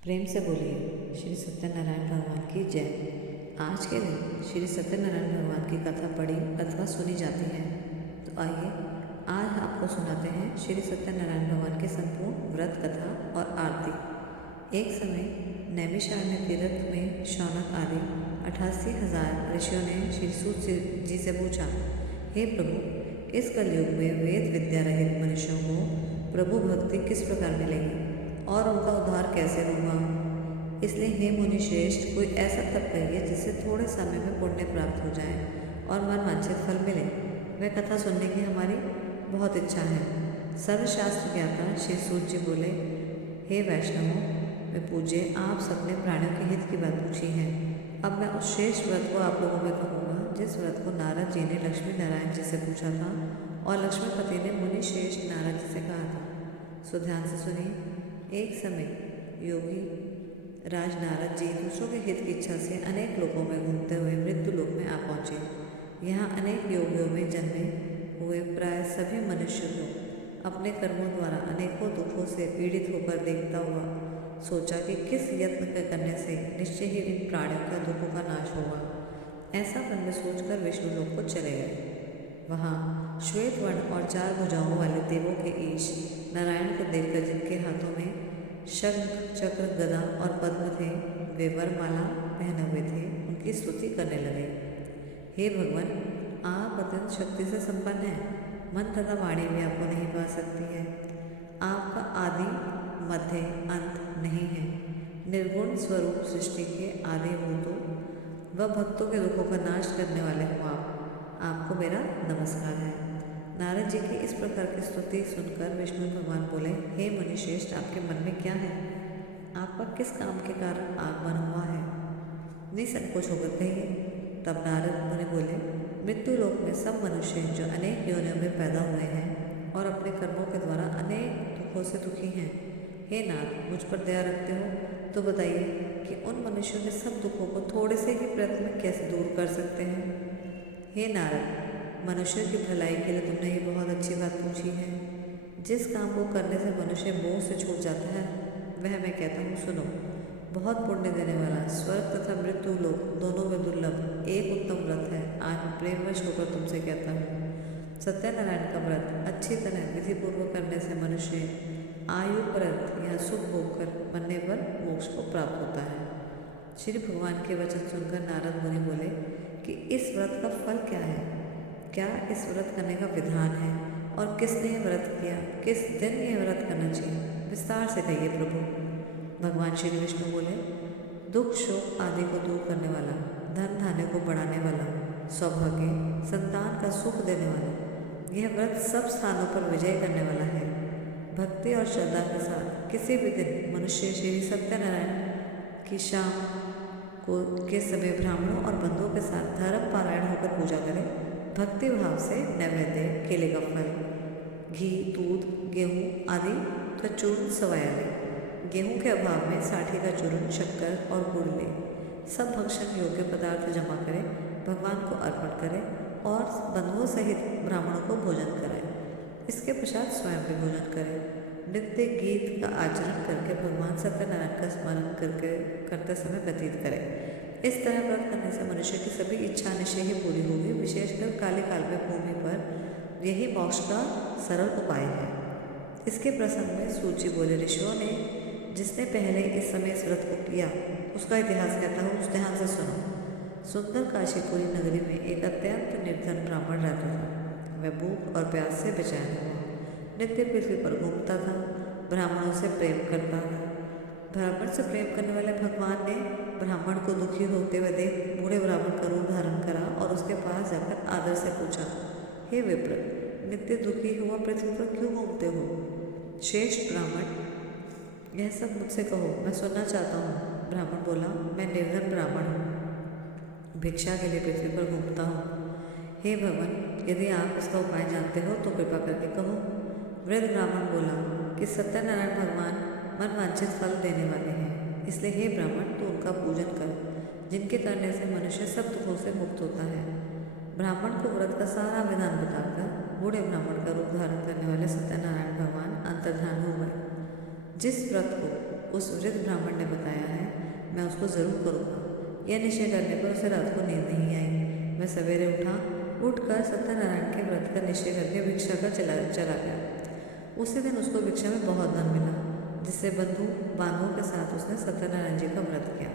प्रेम से बोलिए श्री सत्यनारायण भगवान की जय। आज के दिन श्री सत्यनारायण भगवान की कथा पढ़ी अथवा सुनी जाती है। तो आइए आज आपको सुनाते हैं श्री सत्यनारायण भगवान के संपूर्ण व्रत कथा और आरती। एक समय नैमिषारण्य तीर्थ में शौनक आदि 88,000 ऋषियों ने श्री सूत जी से पूछा, हे प्रभु, इस कलयुग में वेद विद्या रहित मनुष्यों को प्रभु भक्ति किस प्रकार मिलेगी और उनका उद्धार कैसे होगा। इसलिए हे मुनि श्रेष्ठ, कोई ऐसा तप कहिए जिससे थोड़े समय में पुण्य प्राप्त हो जाए और मन वांछित फल मिले। वह कथा सुनने की हमारी बहुत इच्छा है। सर्वशास्त्र ज्ञाता श्री सूत जी बोले, हे वैष्णवों में पूज्य, आप सबने प्राणियों के हित की बात पूछी है। अब मैं उस श्रेष्ठ व्रत को आप लोगों में कहूँगा जिस व्रत को नारद जी ने लक्ष्मी नारायण जी से पूछा था और लक्ष्मीपति ने मुनि श्रेष्ठ नारद जी से कहा था। सो ध्यान से सुनिए। एक समय योगी राज नारद जी दूसरों के हित की इच्छा से अनेक लोकों में घूमते हुए मृत्यु लोक में आ पहुँचे। यहाँ अनेक योगियों में जन्मे हुए प्राय सभी मनुष्य लोग अपने कर्मों द्वारा अनेकों दुखों से पीड़ित होकर देखता हुआ सोचा कि किस यत्न के करने से निश्चय ही इन प्राणियों का दुखों का नाश होगा। ऐसा मन में सोचकर विष्णु लोक को चले गए। वहाँ श्वेत वर्ण और 4 भुजाओं वाले देवों के ईश नारायण को देखकर, जिनके हाथों में शंख चक्र गदा और पद्म थे, वे वरमाला पहने हुए थे, उनकी स्तुति करने लगे। हे भगवान, आप अत्यंत शक्ति से संपन्न हैं। मन तथा वाणी भी आपको नहीं पा सकती है। आपका आदि मध्य अंत नहीं है। निर्गुण स्वरूप सृष्टि के आदि भूतों व भक्तों के दुखों का नाश करने वाले हो आपको मेरा नमस्कार है। नारद जी की इस प्रकार की स्तुति सुनकर विष्णु भगवान बोले, हे मुनि श्रेष्ठ, आपके मन में क्या है? आपका किस काम के कारण आगमन हुआ है? निसंकोच होकर कहिए। तब नारद मुनि बोले, मृत्यु लोक में सब मनुष्य जो अनेक योनियों में पैदा हुए हैं और अपने कर्मों के द्वारा अनेक दुखों से दुखी हैं, हे नाथ, मुझ पर दया रखते हो तो बताइए कि उन मनुष्यों के सब दुखों को थोड़े से ही प्रयत्न में कैसे दूर कर सकते हैं। हे नारद, मनुष्य की भलाई के लिए तुमने ये बहुत अच्छी बात पूछी है। जिस काम को करने से मनुष्य मोह से छूट जाता है वह मैं कहता हूँ, सुनो। बहुत पुण्य देने वाला, स्वर्ग तथा मृत्यु लोक दोनों में दुर्लभ एक उत्तम व्रत है। आज मैं प्रेमवश होकर तुमसे कहता हूँ, सत्यनारायण का व्रत अच्छी तरह विधिपूर्वक करने से मनुष्य आयु परत या सुख भोग कर मरने पर मोक्ष को प्राप्त होता है। श्री भगवान के वचन सुनकर नारद मुनि बोले कि इस व्रत का फल क्या है? क्या इस व्रत करने का विधान है और किसने यह व्रत किया? किस दिन यह व्रत करना चाहिए? विस्तार से कहिए प्रभु। भगवान श्री विष्णु बोले, दुख शोक आदि को दूर करने वाला, धन धान्य को बढ़ाने वाला, सौभाग्य संतान का सुख देने वाला, यह व्रत सब स्थानों पर विजय करने वाला है। भक्ति और श्रद्धा के साथ किसी भी दिन मनुष्य श्री सत्यनारायण की शाम को के समय ब्राह्मणों और बंधुओं के साथ धर्म पारायण होकर पूजा करें। भक्ति भाव से नैवेद्य, केले का फल, घी, दूध, गेहूँ आदि का चूर्ण सवाया ले। गेहूँ के अभाव में साठी का चूर्ण, शक्कर और गुड़ ले। सब भक्षण योग्य पदार्थ जमा करें, भगवान को अर्पण करें और बंधुओं सहित ब्राह्मणों को भोजन कराएं। इसके पश्चात स्वयं भी भोजन करें। नित्य गीत का आचरण करके भगवान सत्यनारायण का स्मरण करते समय व्यतीत करें। इस तरह व्रत करने से मनुष्य की सभी इच्छा निश्चय ही पूरी होगी। विशेषकर काले काल में भूमि पर यही मोक्ष का सरल उपाय है। इसके प्रसंग में सूत जी बोले, ऋषियों ने जिसने पहले इस समय इस व्रत को किया उसका इतिहास कहता हूँ, उस ध्यान से सुनो। सुंदर काशीपुरी नगरी में एक अत्यंत निर्धन ब्राह्मण रहता था। वह भूख और प्यास से बेचैन हुआ, नित्य पृथ्वी पर घूमता था, ब्राह्मणों से प्रेम करता था। ब्राह्मण से प्रेम करने वाले भगवान ने ब्राह्मण को दुखी होते हुए देख बूढ़े ब्राह्मण का रूप धारण करा और उसके पास जाकर आदर से पूछा, हे विप्र, नित्य दुखी हुआ पृथ्वी पर क्यों घूमते हो? श्रेष्ठ ब्राह्मण, यह सब मुझसे कहो, मैं सुनना चाहता हूँ। ब्राह्मण बोला, मैं निर्धन ब्राह्मण हूँ, भिक्षा के लिए पृथ्वी पर घूमता हूँ। हे भगवान, यदि आप इसका उपाय जानते हो तो कृपा करके कहो। वृद्ध ब्राह्मण बोला कि सत्यनारायण भगवान मन वांछित फल देने वाले हैं, इसलिए हे ब्राह्मण, तू उनका पूजन कर, जिनके करने से मनुष्य सब दुखों से मुक्त होता है। ब्राह्मण को व्रत का सारा विधान बताकर बूढ़े ब्राह्मण का रूप धारण करने वाले सत्यनारायण भगवान अंतर्धान हो गए। जिस व्रत को उस वृद्ध ब्राह्मण ने बताया है, मैं उसको ज़रूर करूँगा। यह निश्चय करने पर उसे रात को नींद नहीं आई। वह सवेरे उठकर सत्यनारायण के व्रत का निश्चय करके भिक्षा का चला गया। उसी दिन उसको भिक्षा में बहुत धन मिला, जिससे बंधु बांधवों के साथ उसने सत्यनारायण जी का व्रत किया।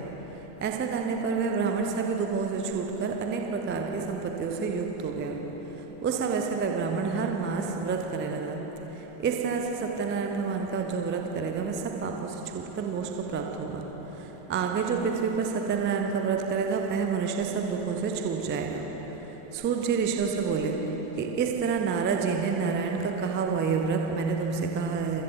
ऐसा करने पर वह ब्राह्मण सभी दुखों से छूटकर अनेक प्रकार की संपत्तियों से युक्त हो गया। उस समय से वह ब्राह्मण हर मास व्रत करने लगा। इस तरह से सत्यनारायण भगवान का जो व्रत करेगा वह सब पापों से छूटकर मोक्ष को प्राप्त होगा। आगे जो पृथ्वी पर सत्यनारायण का व्रत करेगा वह मनुष्य सब दुखों से छूट जाएगा। सूत जी ऋषियों से बोले कि इस तरह नारद जी ने नारायण का कहा हुआ ये व्रत मैंने तुमसे कहा है।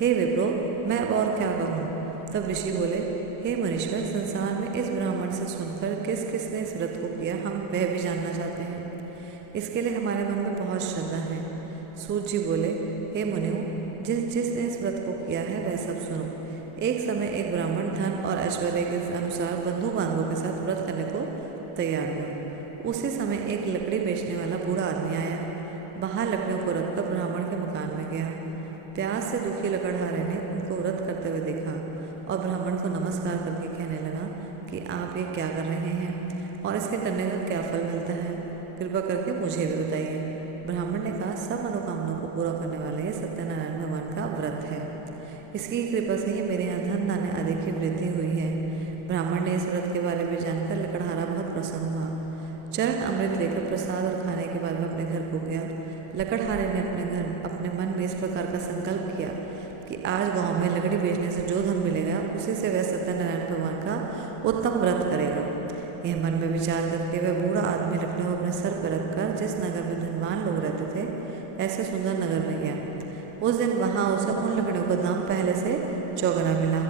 हे विप्रो, मैं और क्या कहूँ। तब ऋषि बोले, हे मनीश्वर, संसार में इस ब्राह्मण से सुनकर किस किसने इस व्रत को किया हम वह भी जानना चाहते हैं। इसके लिए हमारे मन में बहुत श्रद्धा है। सूत जी बोले, हे मुनियों, जिसने इस व्रत को किया है वह सब सुनो। एक समय एक ब्राह्मण धन और ऐश्वर्य के अनुसार बंधु बांधवों के साथ व्रत करने को तैयार हुआ। उसी समय एक लकड़ी बेचने वाला बूढ़ा आदमी आया। बाहर लकड़ियों को रखकर ब्राह्मण के मकान में गया। प्यास से दुखी लकड़हारे ने उनको व्रत करते हुए देखा और ब्राह्मण को नमस्कार करके कहने लगा कि आप ये क्या कर रहे हैं और इसके करने का क्या फल मिलता है, कृपा करके मुझे भी बताइए। ब्राह्मण ने कहा, सब मनोकामनाओं को पूरा करने वाले ये सत्यनारायण भगवान का व्रत है। इसकी कृपा से ही मेरे यहाँ धन धान्य आदि की वृद्धि हुई है। ब्राह्मण ने इस व्रत के बारे में जानकर लकड़हारा बहुत प्रसन्न हुआ। चरण अमृत लेकर प्रसाद और खाने के बाद वह अपने घर को गया। लकड़हारे ने अपने मन में इस प्रकार का संकल्प किया कि आज गांव में लकड़ी बेचने से जो धन मिलेगा उसी से वह सत्यनारायण भगवान का उत्तम व्रत करेगा। यह मन में विचार करके वह बूढ़ा आदमी लकड़ियों अपने सर पर रखकर जिस नगर में धनवान लोग रहते थे ऐसे सुंदर नगर में गया। उस दिन वहाँ उसे उन लकड़ियों का दाम पहले से चौगुना मिला।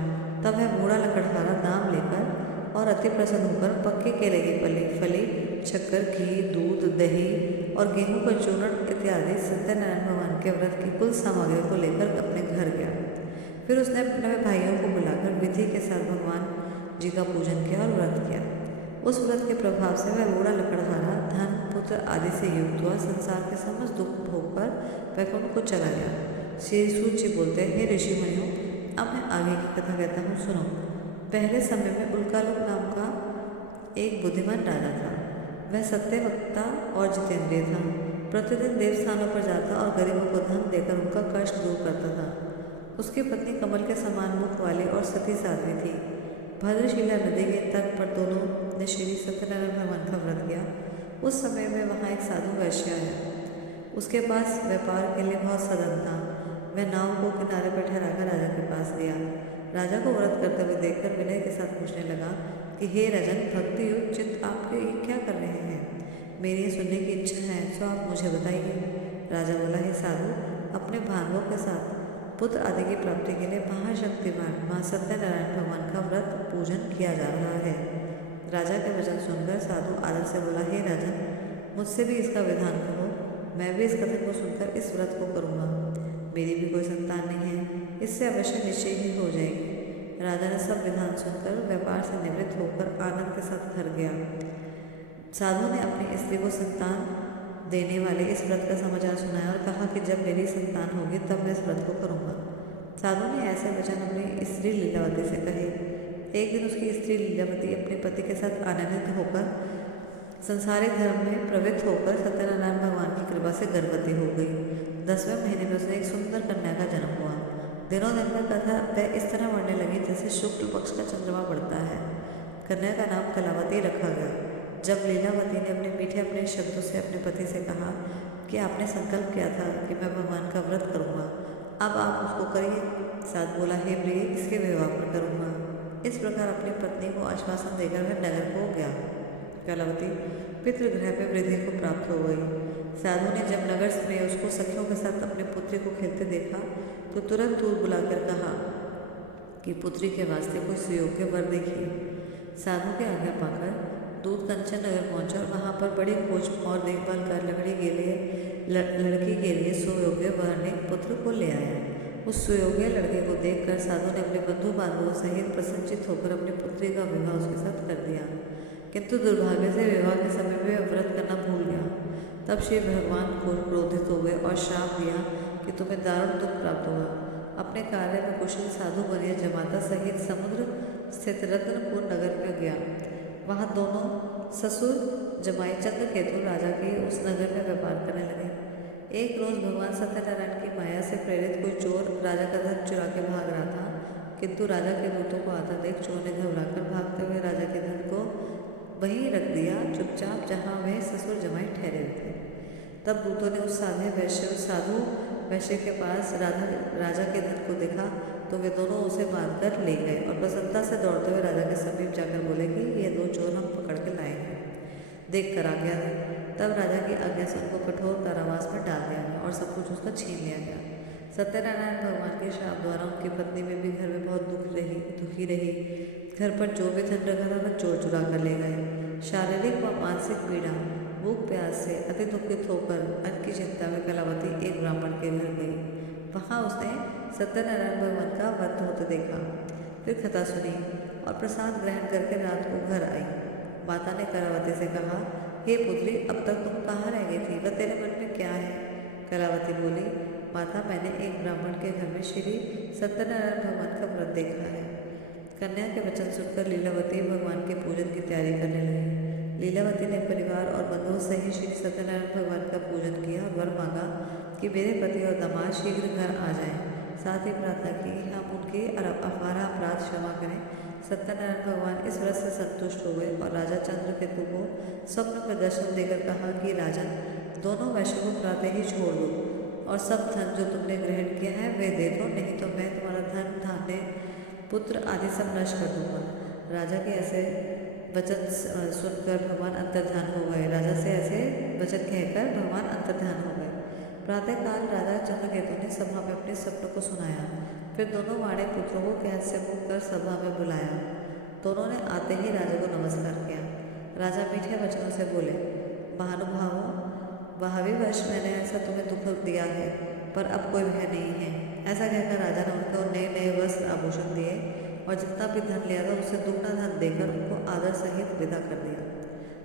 तब वह बूढ़ा लकड़हारा दाम लेकर और अति प्रसन्न होकर पक्के केले की फली, शक्कर, घी, दूध, दही और गेहूं का चूर्ण इत्यादि सत्यनारायण भगवान के व्रत की कुल सामग्री को लेकर अपने घर गया। फिर उसने अपने भाइयों को बुलाकर विधि के साथ भगवान जी का पूजन किया और व्रत किया। उस व्रत के प्रभाव से वह बूढ़ा लकड़हारा धन, पुत्र आदि से युक्त हुआ संसार के समस्त दुख भोगकर वैकुंठ को चला गया। श्री सूत जी बोलते हैं, हे ऋषि मुनियों, अब मैं आगे की कथा कहता हूँ, सुनो। पहले समय में उल्कालोक नाम का एक बुद्धिमान राजा था। वह सत्यवक्ता और जितेंद्रिय था। प्रतिदिन देवस्थानों पर जाता और गरीबों को धन देकर उनका कष्ट दूर करता था। उसकी पत्नी कमल के समान मुख वाली और सती साध्वी थी। भद्रशिला नदी के तट पर दोनों ने श्री सत्यनारायण भगवान का व्रत किया। उस समय में वहाँ एक साधु वैश्य आया। उसके पास व्यापार के लिए बहुत साधन था। वह नाव को किनारे पर ठहराकर राजा के पास गया। राजा को व्रत करते हुए देखकर विनय के साथ पूछने लगा कि हे राजन, भक्ति युक्त चित्त आप ये क्या कर रहे हैं? मेरी ये सुनने की इच्छा है, तो आप मुझे बताइए। राजा बोला, हे साधु, अपने भानवों के साथ पुत्र आदि की प्राप्ति के लिए महाशक्तिमान माँ सत्यनारायण भगवान का व्रत पूजन किया जा रहा है। राजा के वचन सुनकर साधु आदर से बोला, हे राजन, मुझसे भी इसका विधान करो। मैं भी इस कथन को सुनकर इस व्रत को करूँगा। मेरी भी कोई संतान नहीं है, इससे अवश्य निश्चय ही हो जाएगी। राजा ने सब विधान सुनकर व्यापार से निवृत्त होकर आनंद के साथ घर गया। साधु ने अपनी स्त्री को संतान देने वाले इस व्रत का समाचार सुनाया और कहा कि जब मेरी संतान होगी तब मैं इस व्रत को करूँगा। साधु ने ऐसे वचन अपनी स्त्री लीलावती से कहे। एक दिन उसकी स्त्री लीलावती अपने पति के साथ आनंदित होकर संसारिक धर्म में प्रवृत्त होकर सत्यनारायण भगवान की कृपा से गर्भवती हो गई। 10वें महीने में उसने एक सुंदर कन्या का जन्म हुआ। दिनों दिन में कथा वह इस तरह बढ़ने लगी जैसे शुक्ल पक्ष का चंद्रमा बढ़ता है। कन्या का नाम कलावती रखा गया। जब लीलावती ने अपने शब्दों से अपने पति से कहा कि आपने संकल्प किया था कि मैं भगवान का व्रत करूँगा, अब आप उसको करिए। साथ बोला, हे प्रिय, इसके विवाह पर करूँगा। इस प्रकार अपनी पत्नी को आश्वासन देकर वह नगर को गया। कलावती पितृगृह में वृद्धि को प्राप्त हो गई। साधु ने जब नगर में उसको सखियों के साथ अपने पुत्री को खेलते देखा तो तुरंत दूर बुलाकर कहा कि पुत्री के वास्ते कोई सुयोग्य वर देखिए। साधु के आज्ञा पाकर दूत कंचन नगर पहुंचा और वहाँ पर बड़ी खोज और देखभाल कर लड़की के लिए सुयोग्य वर ने पुत्र को ले आया। उस सुयोग्य लड़के को देखकर साधु ने अपने बंधु बांधवों सहित प्रसन्नचित होकर अपनी पुत्री का विवाह उसके साथ कर दिया। किंतु दुर्भाग्य से विवाह के समय में वह व्रत करना भूल गया। तब श्री भगवान को क्रोधित हो गए और श्राप दिया कि तुम्हें दारुण दुख प्राप्त होगा अपने कार्य में कुशल साधु बनिया जमाता सहित समुद्र स्थित रत्नपुर नगर में गया। वहाँ दोनों ससुर जमाई चंद्रकेतु राजा के उस नगर में व्यापार करने लगे। एक रोज भगवान सत्यनारायण की माया से प्रेरित कोई चोर राजा का धन चुरा के भाग रहा था, किंतु राजा के दूतों को आता देख चोर ने घबराकर भागते हुए राजा के धन को वहीं रख दिया, चुपचाप जहाँ वे ससुर जमाई ठहरे थे। तब दूतों ने उस साधु वैश्य के पास राजा के धन को देखा तो वे दोनों उसे मारकर ले गए और प्रसन्नता से दौड़ते हुए राजा के समीप जाकर बोले कि ये दो चोर हम पकड़ के लाए हैं, देख कर आ गया है। तब राजा की आज्ञा से उनको कठोर कारावास में डाल दिया गया और सब कुछ उसका छीन लिया गया। सत्यनारायण भगवान के शाप द्वारा उनकी पत्नी में भी घर में बहुत दुखी रही। घर पर जो भी धन रखा था वह चोर चुरा कर ले गए। शारीरिक व मानसिक पीड़ा, भूख प्यास से अति दुखित होकर अन्न की चिंता में कलावती एक ब्राह्मण के घर गई। वहाँ उसने सत्यनारायण भगवान का व्रत होते देखा, फिर कथा सुनी और प्रसाद ग्रहण करके रात को घर आई। माता ने कलावती से कहा, हे पुत्री, अब तक तुम कहाँ रह गई थी, वह तेरे मन में क्या है? कलावती बोली, माता, मैंने एक ब्राह्मण के घर में श्री सत्यनारायण भगवान का व्रत देखा है। कन्या के वचन सुनकर लीलावती भगवान के पूजन की तैयारी करने लगी। लीलावती ने परिवार और बंधुओं सहित श्री सत्यनारायण भगवान का पूजन किया और वर मांगा कि मेरे पति और दामाद शीघ्र घर आ जाएं। साथ ही प्रार्थना की कि हम उनके अपार अपराध क्षमा करें। सत्यनारायण भगवान इस व्रत से संतुष्ट हो गए और राजा चंद्रकेतु को स्वप्न में दर्शन देकर कहा कि राजन, दोनों वैश्यों को प्रातः ही छोड़ दो और सब धन जो तुमने ग्रहण किया है वे दे दो, नहीं तो मैं तुम्हारा धन, धान्य, पुत्र आदि सब नष्ट कर दूंगा। राजा के ऐसे वचन सुनकर भगवान अंतर्ध्यान हो गए। राजा से ऐसे वचन कहकर भगवान अंतर्ध्यान हो गए। प्रातःकाल राजा चंद्रकेतु ने सभा में अपने स्वप्न को सुनाया। फिर दोनों वाणे पुत्रों को कैद से मुक्त कर सभा में बुलाया। दोनों ने आते ही राजा को नमस्कार किया। राजा मीठे वचनों से बोले, महानुभावों, भावीवश मैंने ऐसा तुम्हें दुख दिया है, पर अब कोई भय नहीं है। ऐसा कहकर राजा ने उनको नए नए वस्त्र आभूषण दिए और जितना भी धन लिया था उससे दुगना धन देकर उनको आदर सहित विदा कर दिया।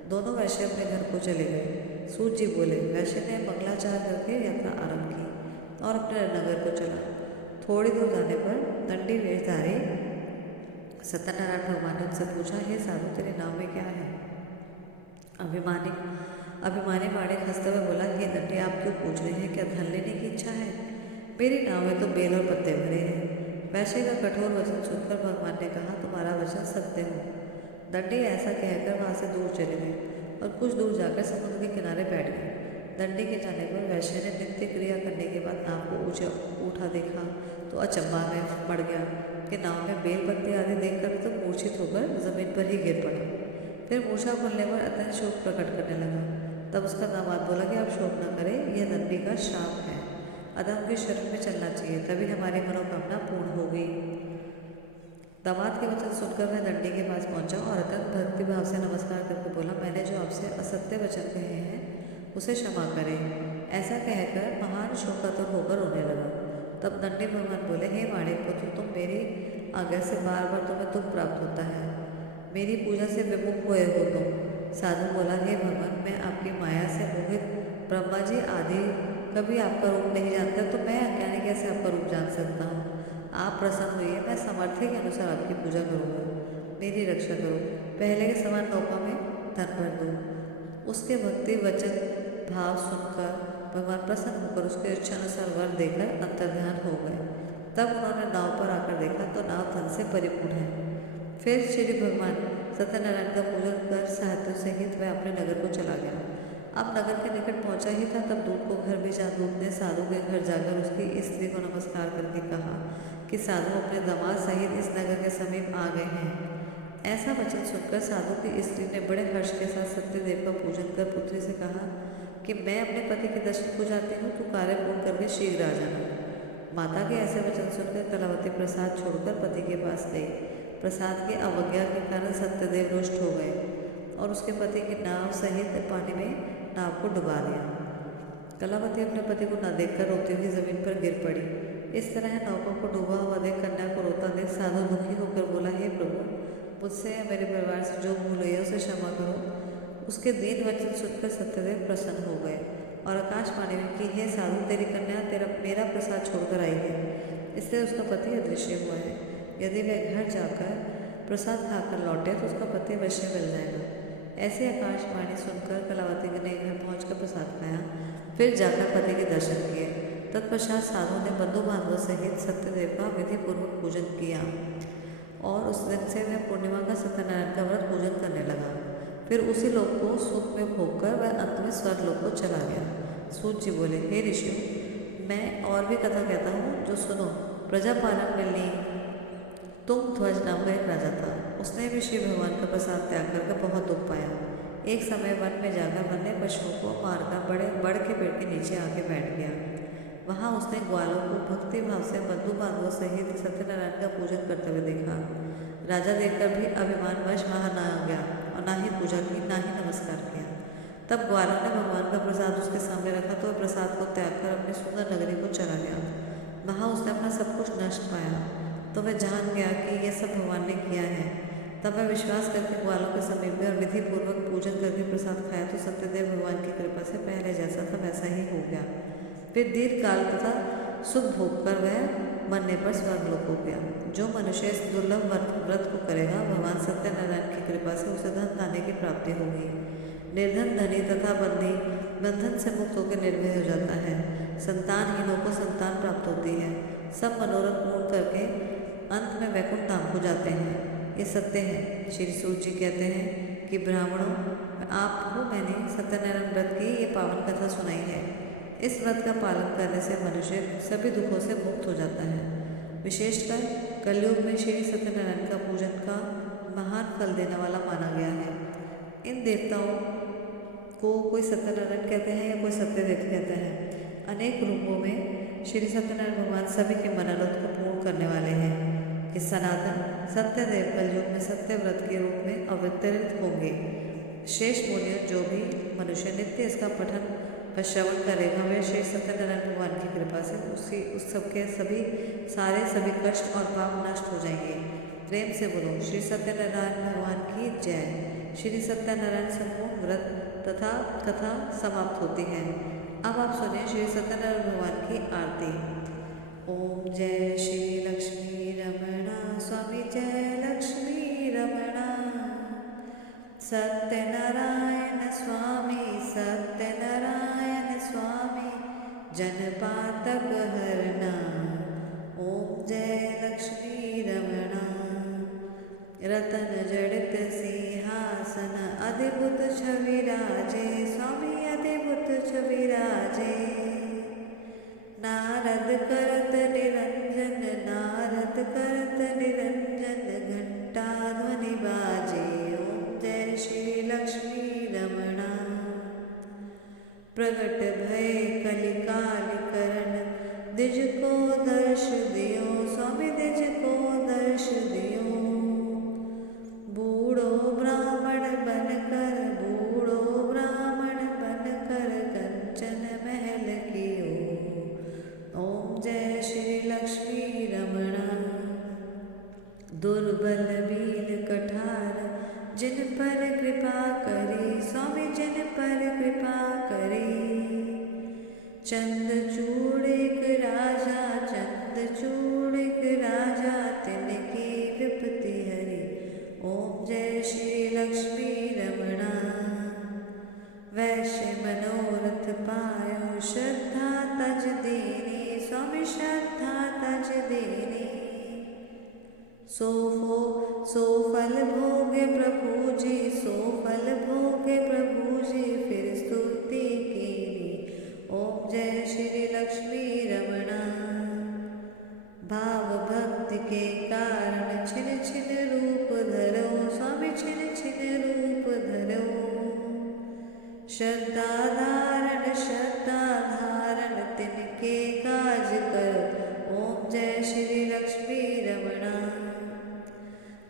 दोनों वैश्य अपने घर को चले गए। सूत जी बोले, वैश्य ने मंगलाचार करके यात्रा आरंभ की और अपने नगर को चला। थोड़ी दूर जाने पर दंडी वेशधारी सत्यनारायण भगवान ने उनसे पूछा, हे साधु, तेरे नाम में क्या है? अभिमानी वाणिक हंसते हुए बोला, हे दंडी, आप क्यों पूछ रहे हैं? क्या धन लेने की इच्छा है? मेरी नाव में तो बेल और पत्ते भरे हैं। वैश्य का कठोर वचन सुनकर भगवान ने कहा, तुम्हारा वचन सत्य हो। दंडी ऐसा कहकर वहाँ से दूर चले गए और कुछ दूर जाकर समुद्र के किनारे बैठ गए। दंडी के जाने पर वैश्य ने नित्य क्रिया करने के बाद नाव को ऊंचा उठा देखा तो अचंभा में पड़ गया कि नाव में बेल पत्ते आदि देखकर तो मूर्छित होकर जमीन पर ही गिर पड़ा। फिर मूर्छा खुलने पर अत्यंत शोक प्रकट करने लगा। तब उसका दामाद बोला कि आप शोक न करें, यह दंडी का श्राप है। अधम की शरण में चलना चाहिए, तभी हमारी मनोकामना पूर्ण होगी। दामाद के वचन सुनकर वह दंडी के पास पहुंचा और अत्यंत भक्ति भाव से नमस्कार करके बोला, मैंने जो आपसे असत्य वचन कहे हैं उसे क्षमा करें। ऐसा कहकर महान शोकातुर होकर रोने लगा। तब दंडी भगवान बोले, हे वाणिक पुत्र, तुम मेरी आज्ञा से बार बार तुम्हें दुख प्राप्त होता है, मेरी पूजा से विमुख हुए हो तुम। साधु बोला, हे भगवान, मैं आपकी माया से मोहित ब्रह्मा जी आदि कभी आपका रूप नहीं जानता, तो मैं अज्ञानी कैसे आपका रूप जान सकता हूँ? आप प्रसन्न हुई, मैं सामर्थ्य के अनुसार आपकी पूजा करूँगा, मेरी रक्षा करो। पहले के समान नौका में धन भर दो। उसके भक्ति वचन भाव सुनकर भगवान प्रसन्न होकर उसके इच्छा अनुसार वर देकर अंतर्ध्यान हो गए। तब उन्होंने नाव पर आकर देखा तो नाव धन से परिपूर्ण है। फिर श्री भगवान सत्यनारायण का पूजन कर साहित्य सहित वह अपने नगर को चला गया। अब नगर के निकट पहुंचा ही था तब दूत को घर भेजा। दूत ने साधु के घर जाकर उसकी स्त्री को नमस्कार करके कहा कि साधु अपने दामाद सहित इस नगर के समीप आ गए हैं। ऐसा वचन सुनकर साधु की स्त्री ने बड़े हर्ष के साथ सत्यदेव का पूजन कर पुत्री से कहा कि मैं अपने पति के दर्शन को जाती हूँ, तू कार्य पूर्ण करके शीघ्र आ जाना। माता के ऐसे वचन सुनकर कलावती प्रसाद छोड़कर पति के पास गई। प्रसाद की अवज्ञा के कारण सत्यदेव रुष्ट हो गए और उसके पति की नाव सहित पानी में नाव को डुबा दिया। कलावती अपने पति को न देखकर रोती हुई जमीन पर गिर पड़ी। इस तरह नौका को डूबा हुआ देख कन्या को रोता देख साधु दुखी होकर बोला, हे प्रभु, मुझसे या मेरे परिवार से जो भूल हुई है उसे क्षमा करो। उसके दीन वचन सुनकर सत्यदेव प्रसन्न हो गए और आकाशवाणी में कि हे साधु, तेरी कन्या मेरा प्रसाद छोड़कर आई है, इसलिए उसका पति अदृश्य हुआ है। यदि वह घर जाकर प्रसाद खाकर लौटे तो उसका पति अवश्य मिल जाएगा। ऐसी आकाशवाणी सुनकर कलावती ने घर पहुंचकर प्रसाद खाया, फिर जाकर पति के दर्शन किए। तत्पश्चात साधु ने बंधु बांधवों सहित सत्यदेव का विधि पूर्वक पूजन किया और उस दिन से वह पूर्णिमा का सत्यनारायण का व्रत पूजन करने लगा। फिर उसी लोक को सुख में भोगकर वह अंत में स्वर्ग लोक को चला गया। सूत जी बोले, हे ऋषियों, मैं और भी कथा कहता हूँ, जो सुनो। प्रजापालन में लीन तुंगध्वज नाम का एक राजा था। उसने भी शिव भगवान का प्रसाद त्याग करके बहुत दुख पाया। एक समय वन में जाकर वन्य पशुओं को मारकर बड़ के पेड़ के नीचे आके बैठ गया। वहाँ उसने ग्वालों को भक्ति भाव से बंधु बांधवों सहित सत्यनारायण का पूजन करते हुए देखा। राजा देखकर भी अभिमानवश वहाँ न आ गया और ना ही पूजा की, ना ही नमस्कार किया। तब ग्वालों ने भगवान का प्रसाद उसके सामने रखा तो वह प्रसाद को त्याग कर अपनी सुंदर नगरी को चला गया। वहाँ उसने अपना सब कुछ नष्ट पाया तो वह जान गया कि यह सब भगवान ने किया है। तब वह विश्वास करके ग्वालों के समीप में और विधि पूर्वक पूजन करके प्रसाद खाया तो सत्यदेव भगवान की कृपा से पहले जैसा था वैसा ही हो गया। फिर दीर्घ काल तथा सुख भोग कर वह मरने पर स्वर्गलोक हो गया। जो मनुष्य इस दुर्लभ व्रत को करेगा, भगवान सत्यनारायण की कृपा से उसे धन धान्य की प्राप्ति होगी। निर्धन धनी तथा बंदी बंधन से मुक्त होकर निर्भय हो जाता है। संतानहीनों को संतान प्राप्त होती है। सब मनोरथ पूर्ण करके अंत में वैकुंठ धाम को जाते हैं। ये सत्य है। श्री सूत जी कहते हैं कि ब्राह्मणों, आपको मैंने सत्यनारायण व्रत की ये पावन कथा सुनाई है। इस व्रत का पालन करने से मनुष्य सभी दुखों से मुक्त हो जाता है। विशेषकर कलयुग में श्री सत्यनारायण का पूजन का महान फल देने वाला माना गया है। इन देवताओं को कोई सत्यनारायण कहते हैं या कोई सत्यदेव कहते हैं। अनेक रूपों में श्री सत्यनारायण भगवान सभी के मनोरथ को पूर्ण करने वाले हैं। कि सनातन सत्यदेव कलयुग में सत्य व्रत के रूप में अवतरित होंगे। शेष मुनियों, जो भी मनुष्य नित्य इसका पठन व श्रवण करेगा, वह श्री सत्यनारायण भगवान की कृपा से उस सबके सभी कष्ट और पाप नष्ट हो जाएंगे। प्रेम से बोलो, श्री सत्यनारायण भगवान की जय। श्री सत्यनारायण संपूर्ण व्रत तथा कथा समाप्त होती है। अब आप सुनिए श्री सत्यनारायण भगवान की आरती। ओम जय श्री लक्ष्मी रमणा स्वामी, जय लक्ष्मी रमणा। सत्यनारायण स्वामी, सत्यनारायण स्वामी, जनपातक हरना। ओम जय लक्ष्मी रमणा। रतन जड़ित सिंहासन, अद्भुत छवि राजे, स्वामी अद्भुत छवि राजे। नारद करत निरंजन, नारद करत निरंजन, घंटा ध्वनि बाजे। ओम जय श्री लक्ष्मी रमणा। प्रगट भय कलिकाल करण, द्विज को दर्श दियो, स्वामी द्विज को दर्श दियो। बूढ़ो ब्राह्मण बनकर, बूढ़ो ब्राह्मण बनकर, कंचन महल कियो। ओम जय श्री लक्ष्मी रमणा। दुर्बल बीन कठार, जिन पर कृपा करी, स्वामी जिन पर कृपा करी। चंद्रचूड़ एक राजा, चंद्रचूड़ एक राजा, तिनकी विपत्ति हरी। ओम जय श्री लक्ष्मी रमणा। वैश्य मनोरथ पायो, श्रद्धा तज दीनी, स्वामी श्रद्धा तज दीनी। सो फल भोगे प्रभु जी, सो फल भोगे प्रभु जी, फिर स्तुति कीनी। ओम जय श्री लक्ष्मी रमणा। भाव भक्ति के कारण छिन छिन रूप धरो, स्वामी छिन छिन रूप धरो। श्रद्धा धारण तिनके काज करो। ओम जय श्री लक्ष्मी रमणा।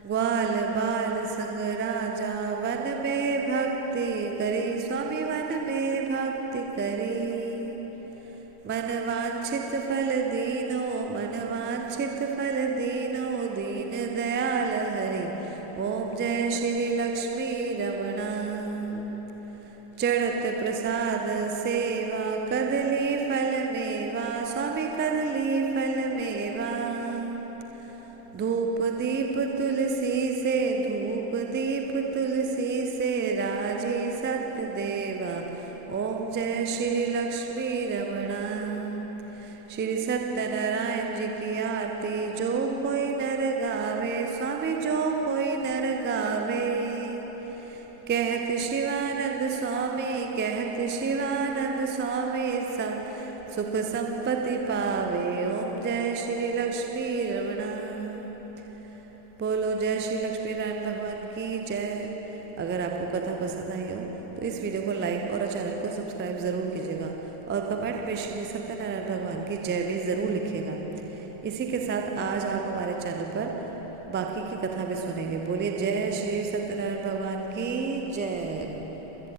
ग्वाल बाल संग राजा, वन में भक्ति करी, स्वामी वन में भक्ति करी। मन वांछित फल दीनो, मन वांछित फल दीनो, दीन दयाल हरि। ओम जय श्री लक्ष्मी रमणा। चढ़त प्रसाद सेवा कदली फल मेवा, स्वामी कदली फल मेवा। धूप दीप तुलसी से, धूप दीप तुलसी से, राजी सत्यदेवा। ओम जय श्री लक्ष्मी रमणा। श्री सत्यनारायण जी की आरती जो कोई नर गावे, स्वामी जो कोई नर गावे। कहत शिवानंद स्वामी, कहत शिवानंद स्वामी, सब सुख संपत्ति पावे। ओम जय श्री लक्ष्मी रमणा। बोलो जय श्री लक्ष्मी नारायण भगवान की जय। अगर आपको कथा पसंद आई हो तो इस वीडियो को लाइक और चैनल को सब्सक्राइब ज़रूर कीजिएगा और कमेंट में श्री सत्यनारायण भगवान की जय भी ज़रूर लिखिएगा। इसी के साथ आज आप हमारे चैनल पर बाकी की कथा भी सुनेंगे। बोलिए जय श्री सत्यनारायण भगवान की जय।